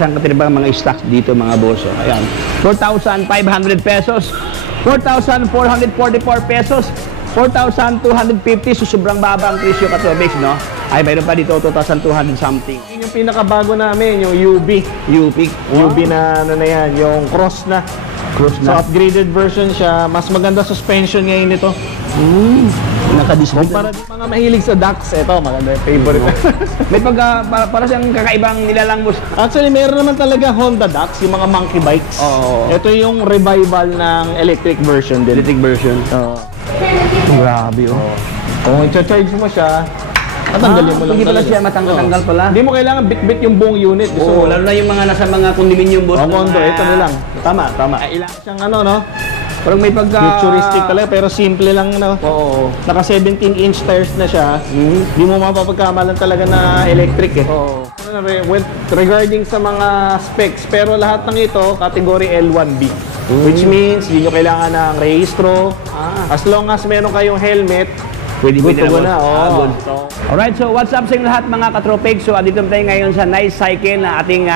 Saan katinibang mga stocks dito mga boss. Ayan. 4,500 pesos. 4,444 pesos. 4,250. So sobrang baba ang presyo Katrobex, no? Ay, mayroon pa dito 2,200 something. Yun yung pinakabago namin, yung UB. UP. UB na ano na yan, yung cross na. Cross So na. upgraded version siya. Mas maganda suspension ngayon nito. Naka-display. Para di mga mahilig sa ducks, ito maganda yung favorite. May pagka, para siyang kakaibang nilalang boss. Actually, meron naman talaga Honda Ducks, yung mga monkey bikes. Oo. Ito yung revival ng electric version din. Electric version. Oo. Grabe, oh. Kung i-charge mo siya, tatanggalin mo lang Hindi pala talaga. siya matanggal pala. Hindi mo kailangan bit-bit yung buong unit. Oo, lalo na yung mga nasa mga condominium boss. Kondo, ito na lang. Tama. Ilang siyang ano, no? Parang may pagka... Futuristic talaga, pero simple lang, no? Oo. Naka 17-inch tires na siya. Hindi mo mapapagkamalan talaga na electric, eh. Oo. Regarding sa mga specs, pero lahat ng ito, category L1B. Which means, hindi nyo kailangan ng rehistro. As long as meron kayong helmet, Pwede na. good. Alright, so what's up sa inyo lahat mga Katropex? So andito tayo ngayon sa Nice Cycle na ating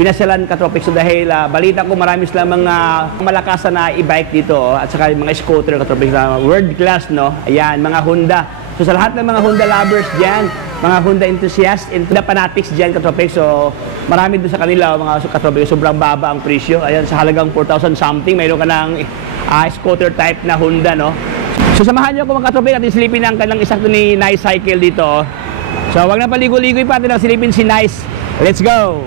pinasyalan Katropex. So dahil balita ko marami silang mga malakas na e-bike dito at saka yung mga scooter Katropex na world class, no? Ayan, mga Honda. So sa lahat ng mga Honda lovers dyan, mga Honda enthusiasts, Honda fanatics dyan Katropex. So marami doon sa kanila mga Katropex. Sobrang baba ang presyo. Ayan, sa halagang 4,000 something, mayroon ka ng scooter type na Honda, no? So samahan nyo ako mga Katropex at silipin ang kanilang isakto ni Nice Cycle dito. So wag na paligo-ligoy pa, atin ang silipin si Nice. Let's go!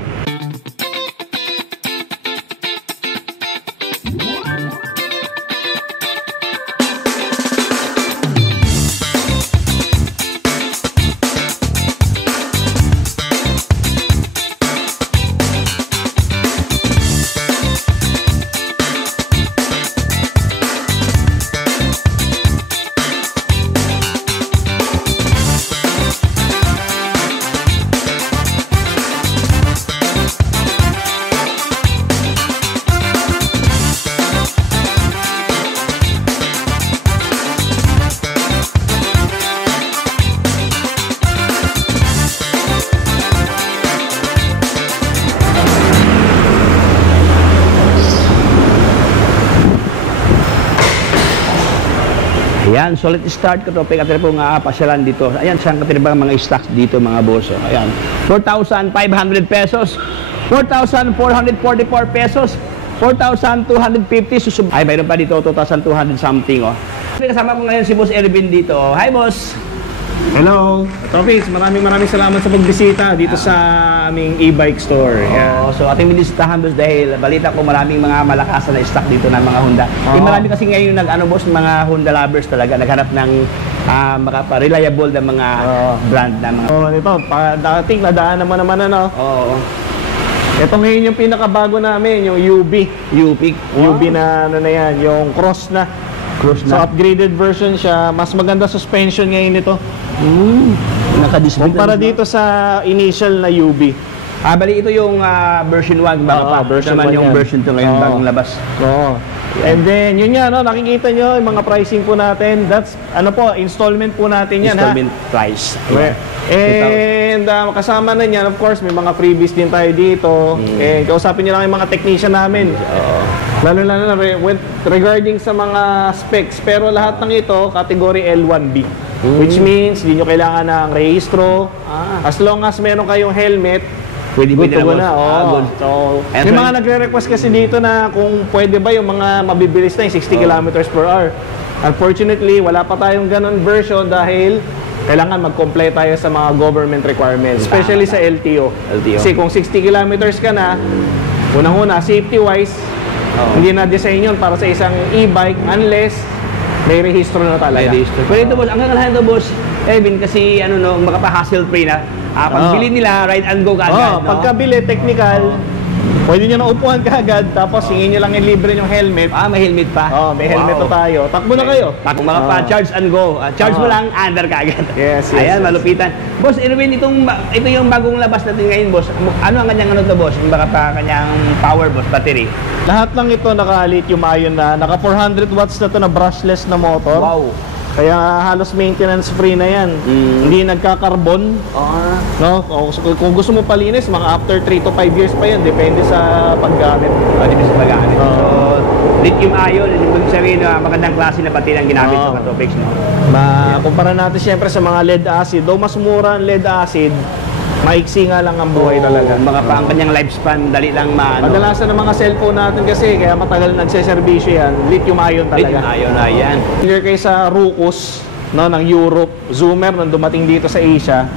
Ayan, solid start Katropex at po nga pasyalan dito. Ayan, saan katinibang mga stocks dito mga boss. Ayan, 4,500 pesos, 4,444 pesos, 4,250. Ay, mayroon pa dito 2,200 something, oh. Kasama ko ngayon si Boss Ervin dito. Hi, boss! Hello, Katropex, maraming salamat sa pagbisita dito sa aming e-bike store. Oh, so ating binisitahan boss dahil balita ko maraming mga malakas na stock dito ng mga Honda. Marami kasi ngayon boss, mga Honda lovers talaga naghanap ng reliable na mga brand na mga. Ito, dating nadaan naman ano. Oo. Ito ngayon yung pinakabago namin, yung UB. UB na ano na yan, yung cross na. So upgraded version siya, mas maganda suspension ngayon nito. Naka-display. Para dito sa initial na UB. Bali ito yung version 1 bago pa. Version naman 1 yung yan. version 2 ngayon bagong labas. Oo. And then yun yan, no, nakikita nyo yung mga pricing po natin. That's ano po, installment po natin yan. Installment price. And kasama na yan, of course, may mga freebies din tayo dito. And kausapin nyo lang yung mga technician namin. Lalo na regarding sa mga specs. Pero lahat ng ito, category L1B. Which means, hindi nyo kailangan ng rehistro. As long as meron kayong helmet, Pwede na. So, may mga nagre-request kasi dito na kung pwede ba yung mga mabibilis na yung 60 km/h. Unfortunately, wala pa tayong ganun version dahil kailangan mag-comply tayo sa mga government requirements, especially sa LTO. Kasi kung 60 kilometers ka na, unang-una, safety-wise, hindi na-design yun para sa isang e-bike unless may rehistro na talaga. Pero ito boss, ang kagalahan ito boss, Ervin, kasi makapa-hassle free na. Pagbili nila, ride and go kaagad. Pagkabili, technical, pwede nyo na upuan kaagad, tapos hingin nyo lang yung libre yung helmet. May helmet pa. May helmet na tayo. Takbo na kayo. Kung charge and go, charge mo lang, under kaagad. Yes. Ayan, malupitan. Boss, Erwin, ito yung bagong labas natin ngayon, boss. Ano ang kanyang boss? Yung kanyang power, boss, battery? Lahat lang ito naka-lithium ion na. Naka 400 watts na ito na brushless na motor. Wow. Kaya halos maintenance free na yan. Hindi nagka-carbon. No? O, kung gusto mo palinis, mga after 3 to 5 years pa yan. Depende sa paggamit. Dito sa pag-aanit. So, lithium ion, ibig sabihin na magandang klase na pati ng ginamit sa Katropics, no? Kumpara natin siyempre sa mga lead acid. Though mas mura ang lead acid, maiksi nga lang ang buhay talaga. Mga ang kanyang lifespan, dali lang maano. Kadalasan ng mga cellphone natin kasi, kaya matagal nagseservisyo yan, lithium ion talaga. Lithium ion na yan. Clear kay sa Rucus, no, ng Europe, Zoomer, nung dumating dito sa Asia,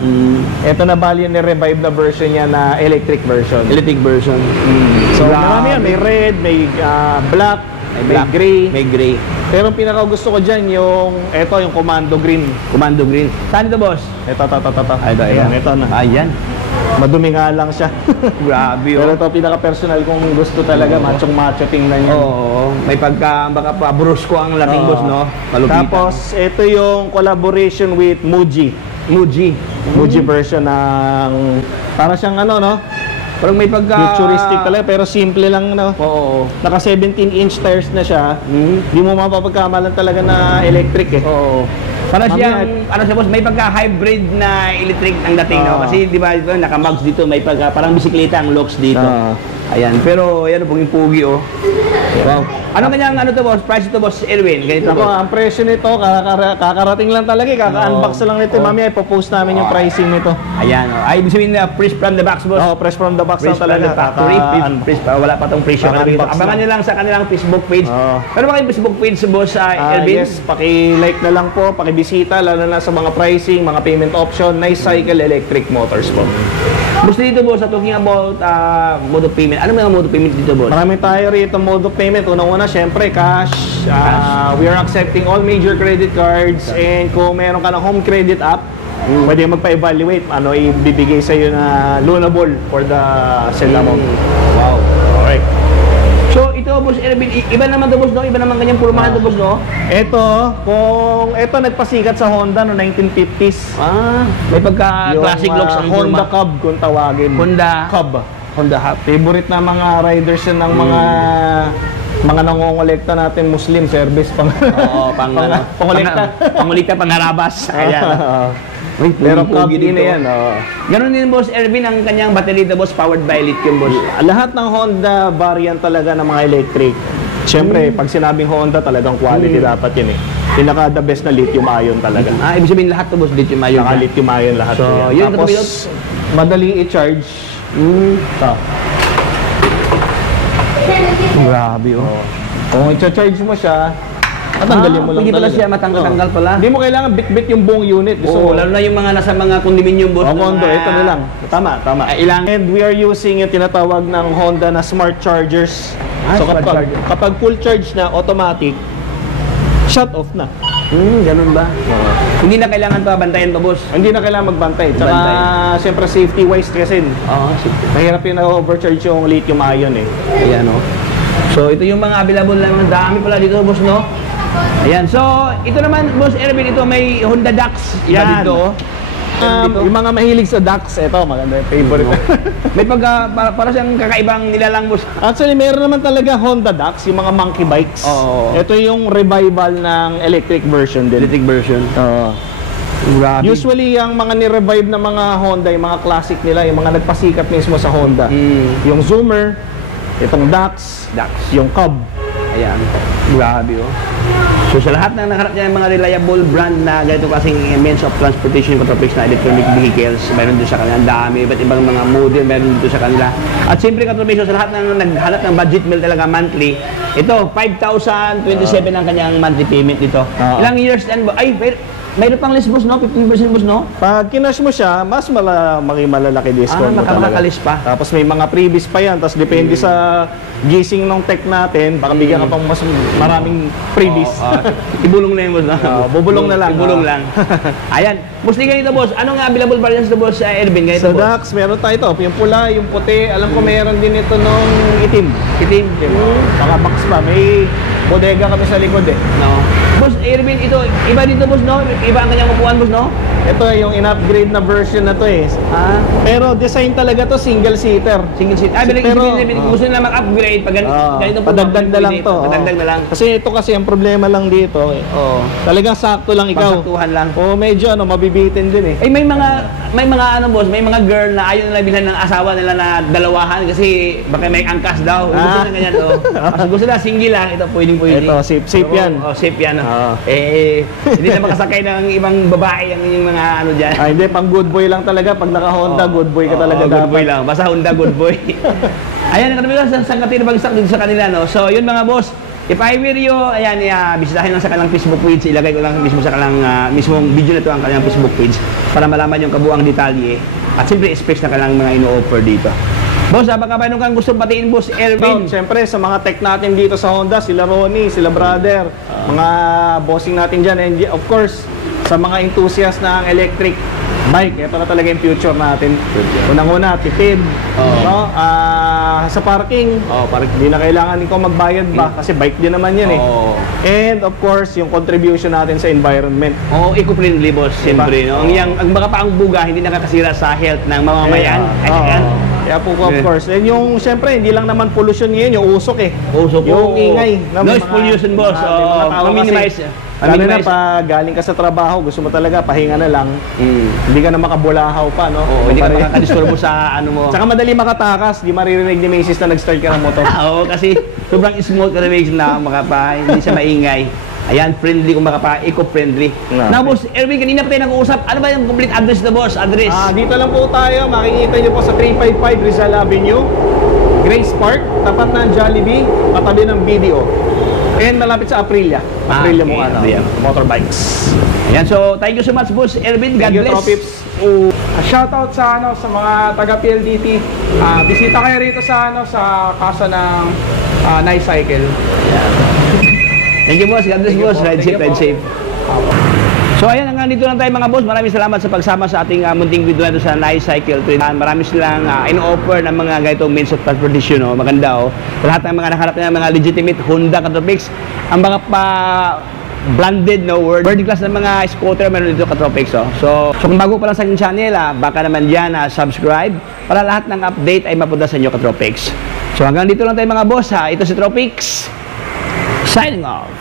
ito na bali yung revive na version niya na electric version. Electric version. So, marami yan. May red, may black, may gray. May gray. Pero ang pinaka gusto ko dyan, yung Commando Green. Commando Green. Saan ito, boss? Ito. Ayan. Ito na. Ayan. Madumi nga lang siya. Grabe, Pero ito pinaka-personal kong gusto talaga. Machong-macho tingnan niya. Oo. May baka brusko ang lating, boss, no? Malupitan. Tapos, ito yung collaboration with Muji. Muji version ng... Para siyang no? Parang may futuristic talaga, pero simple lang, no? Oo. Naka 17-inch tires na siya. Hindi mo mapapagkamalan talaga na electric eh. Oo. Para siyang, siya, boss, may pagka-hybrid na electric ang dating, no? Kasi, di ba, naka-mugs dito, may parang bisikleta ang locks dito. Ayan, pero, yan, pugi-pugi, oh. Wow. Ano kanyang, to, boss? Price ito, boss, Erwin? Ganito, boss. Ang presyo nito, kakarating lang talaga, kaka-unbox lang nito. Mamaya, ipopost namin yung pricing nito. Ayan, oh. Ay, ibig sabihin na fresh from the box, boss? Fresh from the box lang talaga. Factory, wala pa tong presyo. Abangan nyo lang sa kanilang Facebook page. Pero ba kayong Facebook page, boss, Erwin? Yes, paki-like na lang po, paki-bisita, lalo na sa mga pricing, mga payment option, Nice Cycle Electric Motors po. Boss, dito, boss, talking about mode of payment. Ano mga mode of payment dito, boss? Marami tayo rito mode of payment. Unang-una, syempre, cash. We are accepting all major credit cards. And kung meron ka ng home credit app, pwede magpa-evaluate. Ano ibibigay sa'yo na loanable for the sell amount. Wow. Alright. So, ito, boss, Erwin, iba naman to, boss, no? Iba naman kanyang purmahan to, boss, no? Ito nagpasikat sa Honda no 1950s. May pagka-classic looks ang Honda Cub kung tawagin. Honda Cub. Honda Hub. Favorite na mga riders yan ng mga nangongolekta natin Muslim service pangolekta, pangharabas. Ayan. Pero Cub din na yan. Ganon din, boss Erwin, ang kanyang battery dito, boss, powered by lithium, boss. Lahat ng Honda variant talaga ng mga electric. Siyempre, pag sinabing Honda, talagang quality dapat yun eh. Pinaka the best na lithium ion talaga. Ibig sabihin lahat to, boss, lithium ion. Lithium ion lahat. So, yun. Tapos, madali i-charge. Ito. Grabe, oh. Kung i-charge mo siya, matanggalin mo lang hindi pala siya matanggal pala. Hindi mo kailangan bit-bit yung buong unit. Lalo na yung mga nasa mga condominium, boss. Condo, ito na lang. Tama. And we are using yung tinatawag ng Honda na smart chargers. So kapag full charge na, automatic, shut off na. Ganun ba? Hindi na kailangan pa bantayan to, boss. Hindi na kailangan magbantay. Tsaka, siyempre, safety-wise kasi, mahirap yung na-overcharge yung lithium ion eh. Ayan, oh. So, ito yung mga available lang. Dami pala dito, boss, no? Ayan. So, ito naman, boss Erwin, ito may Honda Dax. Yan. Dito. Yung mga mahilig sa Dax, ito, maganda yung favorite. May para siyang kakaibang nilalang, boss. Actually, meron naman talaga Honda Dax, yung mga monkey bikes. Ito yung revival ng electric version din. Electric version. Usually, yung mga ni-revive na mga Honda, yung mga classic nila, yung mga nagpasikat mismo sa Honda. Yung Zoomer, itong Dax, yung Cub. Ayan. Grabe, oh. So sa lahat ng nakarap niya ng mga reliable brand na ganito kasing means of transportation Katropics na electronic vehicles, mayroon din sa kanila. Ang dami, iba't ibang mga model meron dito sa kanila. At siyempre Katropics, sa lahat ng naghanap ng budget meal talaga monthly, ito 5,027 ang kanyang monthly payment dito. Ilang years and mayroon pang list, boss, no? 15%, boss, no? Pag kinash mo siya, mas malalaki discount mo talaga. Makakalis pa. Tapos may mga freebies pa yan. Tapos depende sa gising ng tech natin, baka bigyan ka pang mas maraming freebies. Ibulong na yun, boss, no? Bubulong na lang. Ibulong lang. Ayan. Boss, di ganito, boss. Ano nga available variants na, boss, Erwin? Ganito, sa boss? Dax, meron tayo ito. Yung pula, yung puti. Alam ko meron din ito nung itim. Itim. Mga box pa. May bodega kami sa likod eh. No. Boss, boss, Erwin, ito, iba dito, boss, no? Iba ang kanyang upuan, boss, no? Ito yung in-upgrade na version na to eh. Ah, Pero design talaga to single seater. single seat. Ah, Pero, kung gusto nila mag-upgrade, pag ganito po, padagdag na lang to. Padagdag na lang. Kasi ito kasi ang problema lang dito eh. Oo. Talagang sakto lang ikaw. Pagsaktuhan lang. O medyo mabibitin din eh. Ay, may mga ano, boss, may mga girl na ayaw nila bilhan ng asawa nila na dalawahan kasi baka may angkas daw. Gusto na ganyan, oh. Mas gusto na single lang, ito pwedeng. Ito, safe yan. Oh, safe yan. Oo. Hindi na makasakay ng ibang babae yung mga ano dyan. Hindi, pang good boy lang talaga. Pag naka-Honda, good boy ka talaga good dapat. boy lang. Basta Honda, good boy. Ayan, sa katin bagsak dito sa kanila, no? So, yun mga boss. If I were you, ayan, bisitahin lang sa kanilang Facebook page. Ilagay ko lang mismo sa kanilang, mismong video na ito ang kanilang Facebook page para malaman yung kabuang detalye. At siyempre, specs na kanilang mga ino-offer dito. Boss, baka mayroon kang gustong batiin, boss Erwin? Siyempre, sa mga tech natin dito sa Honda, sila Ronnie, sila brother, mga bossing natin dyan. And of course, sa mga enthusiast ng electric bike, ito na talaga yung future natin. Unang-una, tipid. No? Sa parking, hindi na kailangan ikaw magbayad ba? Kasi bike din naman yan eh. And of course, yung contribution natin sa environment. Eco-friendly, boss, siyempre. No? Ang baka pa ang buga, hindi nakakasira sa health ng mamamayan. Kaya po, of course. And yung, siyempre, hindi lang naman pollution ngayon, yung usok eh. Usok yung ingay. Noise pollution, boss. Ma-minimize. Lalo na pa galing ka sa trabaho, gusto mo talaga, pahinga na lang. Hindi ka na makabulahaw pa, no? Hindi ka makakadisturbo sa ano mo. Tsaka madali makatakas, di maririnig ni Macy's na nag-start ka ng motor. Oo, kasi sobrang smooth ka na na hindi siya maingay. Ayan, friendly kung eco-friendly. Now, boss, Erwin, kanina pa tayo nag-uusap. Ano ba yung complete address na, boss? Address? Dito lang po tayo. Makikita nyo po sa 355 Rizal Avenue, Grace Park, tapat ng Jollibee, katabi ng BDO. And malapit sa Aprilia. Aprilia mo motorbikes. Ayan, so thank you so much, boss Erwin. God bless. Tropips. Shoutout sa mga taga PLDT. Bisita kayo rito sa sa casa ng Nice Cycle. Thank you, boss. God bless, boss. Ride safe, ride safe. So ayan, hanggang dito lang tayo mga boss. Maraming salamat sa pagsama sa ating munting video na sa Nice Cycle Trade. Marami silang in-offer ng mga ganitong means of transportation. Oh. Maganda, oh. Sa lahat ng mga nakalap ng mga legitimate Honda Katropics, ang mga branded, no, world class ng mga scooter meron dito Katropics. Oh. So kung bago pa lang sa aking channel, baka naman dyan subscribe para lahat ng update ay mapunta sa inyo Katropics. So hanggang dito lang tayo mga boss. Ito si Tropics. Signing off.